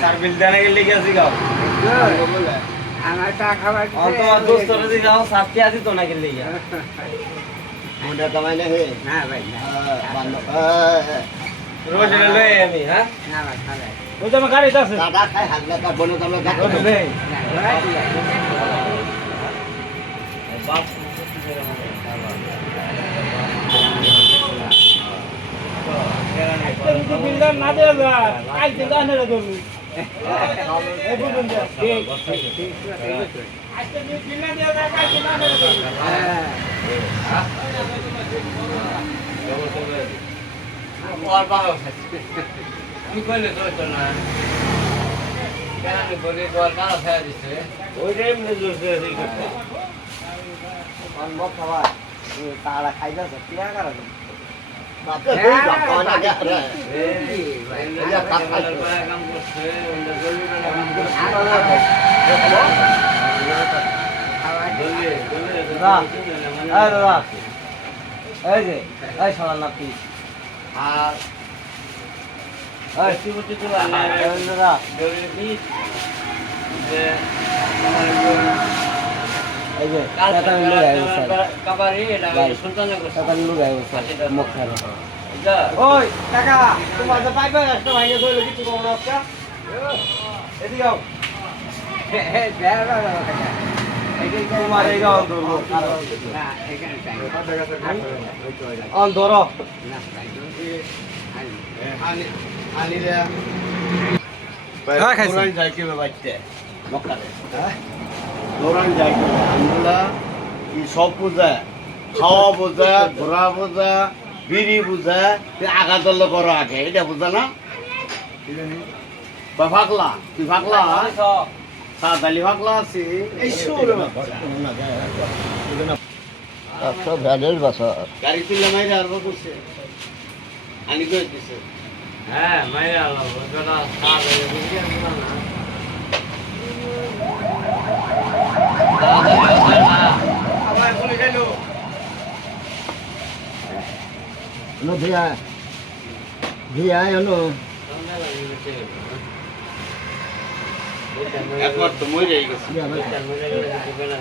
service দেনে গেলে কি আছে গাও আমার টাকা বাকি তোমার দোস্তরে দি গাও সাথে আছে তো না গেলে গিয়া মুন্ডা কামাই না হে না ভাই না বান্দর রোজ লই আমি হ্যাঁ না ভাই খালাই ওই তো আমার গাড়িতে আছে দাদা খাই হাগলা কা বনে তোমরা গাছ ওই বে বাপ বিল্ডার না দেয়া যায় আইতে জানে রে তুমি এই বুঝুন যে আজকে বিল্ডার দেয়া যায় আইতে জানে রে তুমি আর বাবা কি কইলে তো না কেন বলে দর কারা ছায়া দিছে ওই টাইম নে জোরছে এই কথা অন্য খাবার তারা খাই যাচ্ছে কি করা বাপরে কই বাপ না গে রে এই কাম করছে ওন্ডা জলদি দাদা দাদা এই যে এই শালা নাতি আর এই কি বলছিস তুই দাদা জলদি যে এই যে কাটা মিলে গেছে কাবারি এটা সুলতানের কথা কাটা মিলে গেছে মুখ খারাপ ওই কাকা তোমার যে পাইবে একটা ভাইকে ধরে কিছু কোন আজকে এদিকে আও দেয়া কাকা এই তোমার এই গাও ধরবো না এখানে চাই অন ধরো না ভাই আনি রে হ্যাঁ খাইছি দৌড়ান যায় কি বাইতে মক্কারে হ্যাঁ দৌড়ান যায় কি আমরা কি সব পূজা খাওয়া বোঝা ঘোরা বোঝা বিড়ি বোঝা আগা দল করো আগে এটা বুঝা না বা ফাকলা তুই ফাকলা সাদালি ফাকলা আছে এই সুর একশো ভ্যানের বছর গাড়ি তুললে মাইরে আর করছে আনি করে দিছে হ্যাঁ মাইরা আলো ওটা সাদ হয়ে গেছে না আমার বলে গেল হলো ভিয়া ভিয়া হলো একবার তো মরে গেছে ভিয়া মরে গেলে